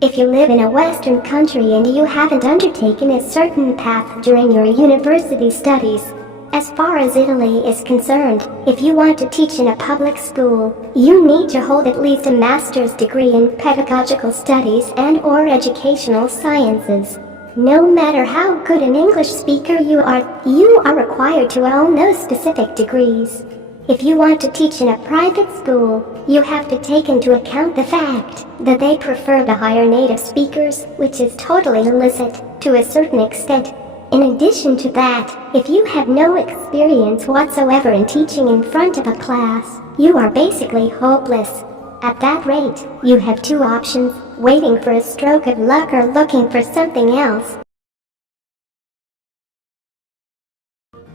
If you live in a Western country and you haven't undertaken a certain path during your university studies, as far as Italy is concerned, if you want to teach in a public school, you need to hold at least a master's degree in pedagogical studies and/or educational sciences. No matter how good an English speaker you are required to own those specific degrees. If you want to teach in a private school, you have to take into account the fact that they prefer to hire native speakers, which is totally illicit to a certain extent. In addition to that, if you have no experience whatsoever in teaching in front of a class, you are basically hopeless. At that rate, you have two options: waiting for a stroke of luck or looking for something else.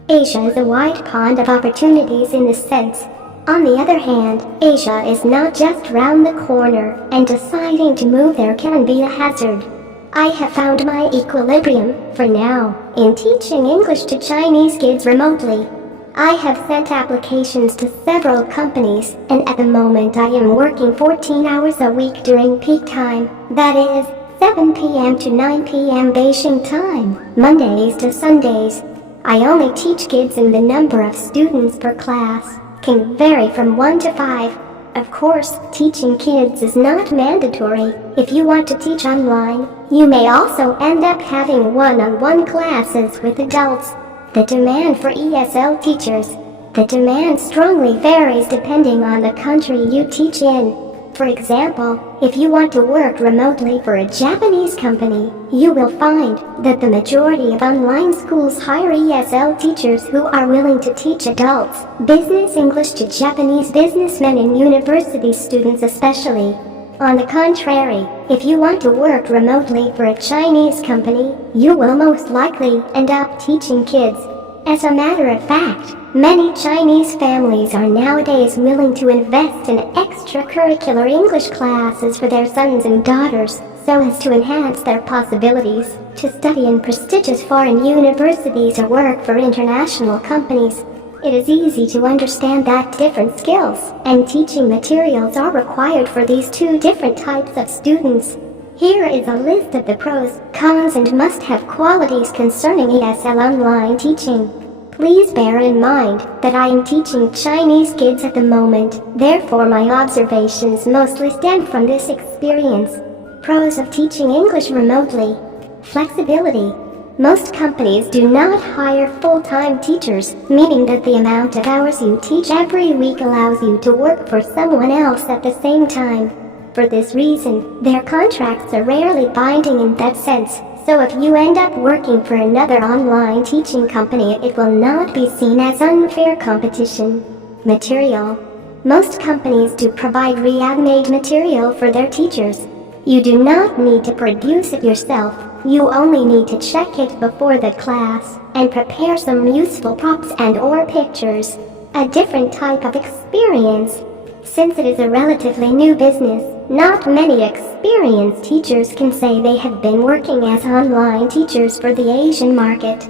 Asia is a wide pond of opportunities in this sense. On the other hand, Asia is not just round the corner, and deciding to move there can be a hazard. I have found my equilibrium, for now, in teaching English to Chinese kids remotely. I have sent applications to several companies, and at the moment I am working 14 hours a week during peak time, that is, 7 p.m. to 9 p.m. Beijing time, Mondays to Sundays. I only teach kids, and the number of students per class can vary from 1 to 5. Of course, teaching kids is not mandatory. If you want to teach online, you may also end up having one-on-one classes with adults. The demand for ESL teachers. The demand strongly varies depending on the country you teach in. For example, if you want to work remotely for a Japanese company, you will find that the majority of online schools hire ESL teachers who are willing to teach adults business English to Japanese businessmen and university students especially. On the contrary, if you want to work remotely for a Chinese company, you will most likely end up teaching kids. As a matter of fact, many Chinese families are nowadays willing to invest in extracurricular English classes for their sons and daughters, so as to enhance their possibilities to study in prestigious foreign universities or work for international companies. It is easy to understand that different skills and teaching materials are required for these two different types of students. Here is a list of the pros, cons, and must-have qualities concerning ESL online teaching. Please bear in mind that I am teaching Chinese kids at the moment, therefore my observations mostly stem from this experience. Pros of teaching English remotely. Flexibility. Most companies do not hire full-time teachers, meaning that the amount of hours you teach every week allows you to work for someone else at the same time. For this reason, their contracts are rarely binding in that sense, so if you end up working for another online teaching company, it will not be seen as unfair competition. Material. Most companies do provide ready-made material for their teachers. You do not need to produce it yourself. You only need to check it before the class and prepare some useful props and/or pictures. A different type of experience. Since it is a relatively new business, not many experienced teachers can say they have been working as online teachers for the Asian market.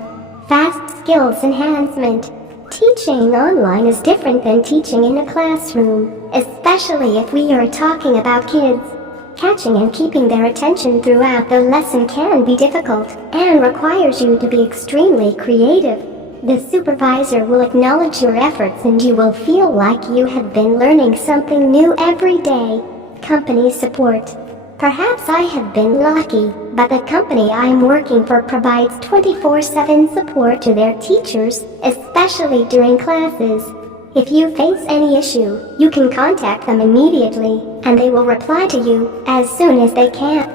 Fast skills enhancement. Teaching online is different than teaching in a classroom, especially if we are talking about kids. Catching and keeping their attention throughout the lesson can be difficult and requires you to be extremely creative. The supervisor will acknowledge your efforts and you will feel like you have been learning something new every day. Company support. Perhaps I have been lucky, but the company I am working for provides 24/7 support to their teachers, especially during classes. If you face any issue, you can contact them immediately, and they will reply to you as soon as they can.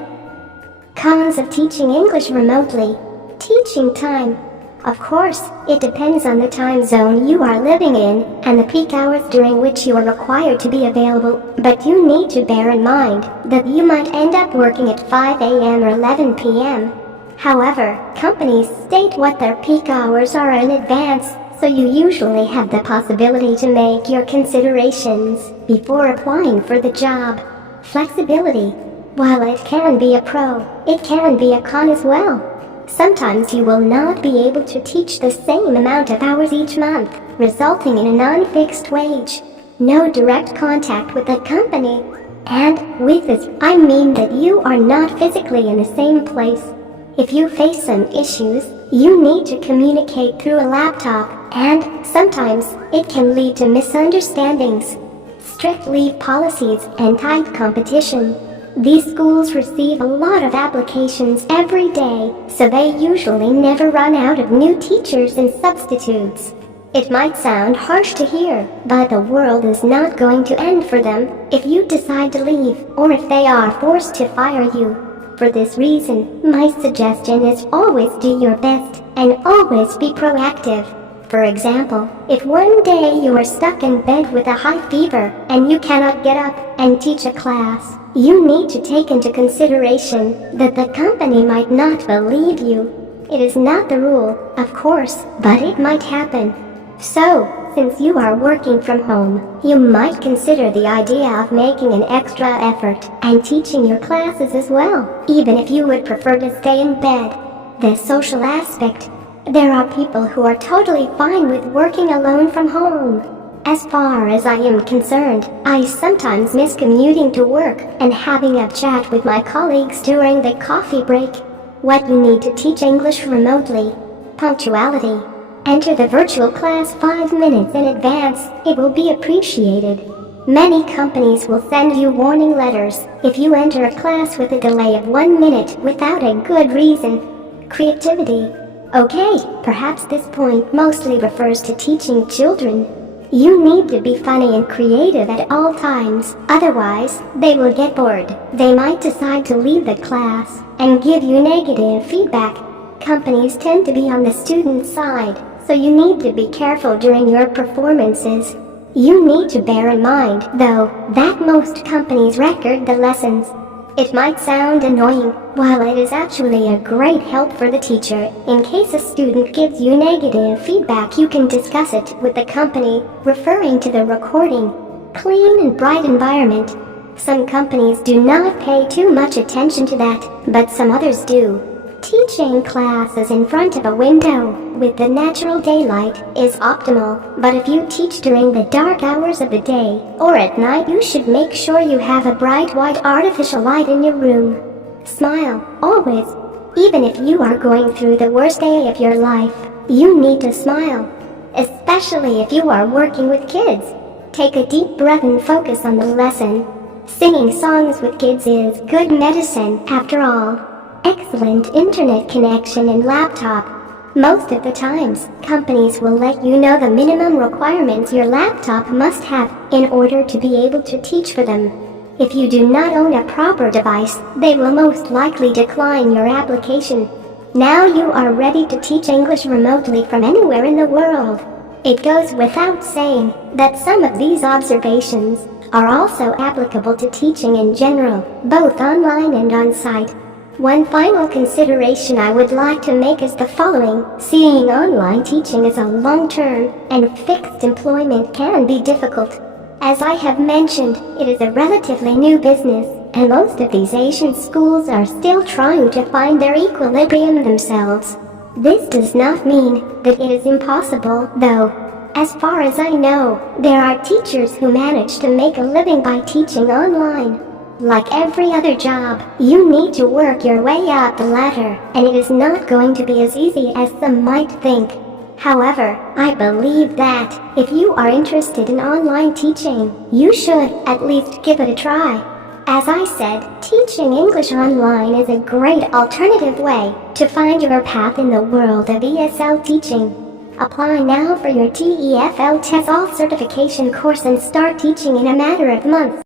Cons of teaching English remotely. Teaching time. Of course, it depends on the time zone you are living in and the peak hours during which you are required to be available, but you need to bear in mind that you might end up working at 5 a.m. or 11 p.m. However, companies state what their peak hours are in advance, so you usually have the possibility to make your considerations before applying for the job. Flexibility. While it can be a pro, it can be a con as well. Sometimes you will not be able to teach the same amount of hours each month, resulting in a non-fixed wage, no direct contact with the company, And with this, I mean that you are not physically in the same place. If you face some issues, you need to communicate through a laptop, and sometimes it can lead to misunderstandings, strict leave policies, and tight competition. These schools receive a lot of applications every day, so they usually never run out of new teachers and substitutes. It might sound harsh to hear, but the world is not going to end for them if you decide to leave, or if they are forced to fire you. For this reason, my suggestion is always do your best, and always be proactive. For example, if one day you are stuck in bed with a high fever, and you cannot get up and teach a class, you need to take into consideration that the company might not believe you. It is not the rule, of course, but it might happen. So, since you are working from home, you might consider the idea of making an extra effort and teaching your classes as well, even if you would prefer to stay in bed. The social aspect. There are people who are totally fine with working alone from home. As far as I am concerned, I sometimes miss commuting to work and having a chat with my colleagues during the coffee break. What you need to teach English remotely. Punctuality. Enter the virtual class 5 minutes in advance. It will be appreciated. Many companies will send you warning letters if you enter a class with a delay of 1 minute without a good reason. Creativity. Okay, perhaps this point mostly refers to teaching children. You need to be funny and creative at all times, otherwise they will get bored. They might decide to leave the class and give you negative feedback. Companies tend to be on the student side, so you need to be careful during your performances. You need to bear in mind, though, that most companies record the lessons. It might sound annoying, while it is actually a great help for the teacher. In case a student gives you negative feedback, you can discuss it with the company, referring to the recording. Clean and bright environment. Some companies do not pay too much attention to that, but some others do. Teaching classes in front of a window with the natural daylight is optimal, but if you teach during the dark hours of the day or at night, you should make sure you have a bright white artificial light in your room. Smile, always. Even if you are going through the worst day of your life, you need to smile, especially if you are working with kids. Take a deep breath and focus on the lesson. Singing songs with kids is good medicine, after all. Excellent internet connection and laptop. Most of the times, companies will let you know the minimum requirements your laptop must have in order to be able to teach for them. If you do not own a proper device, they will most likely decline your application. Now you are ready to teach English remotely from anywhere in the world. It goes without saying that some of these observations are also applicable to teaching in general, both online and on-site. One final consideration I would like to make is the following. Seeing online teaching as a long-term and fixed employment can be difficult. As I have mentioned, it is a relatively new business, and most of these Asian schools are still trying to find their equilibrium themselves. This does not mean that it is impossible, though. As far as I know, there are teachers who manage to make a living by teaching online. Like every other job, you need to work your way up the ladder, and it is not going to be as easy as some might think. However, I believe that if you are interested in online teaching, you should at least give it a try. As I said, teaching English online is a great alternative way to find your path in the world of ESL teaching. Apply now for your TEFL TESOL certification course and start teaching in a matter of months.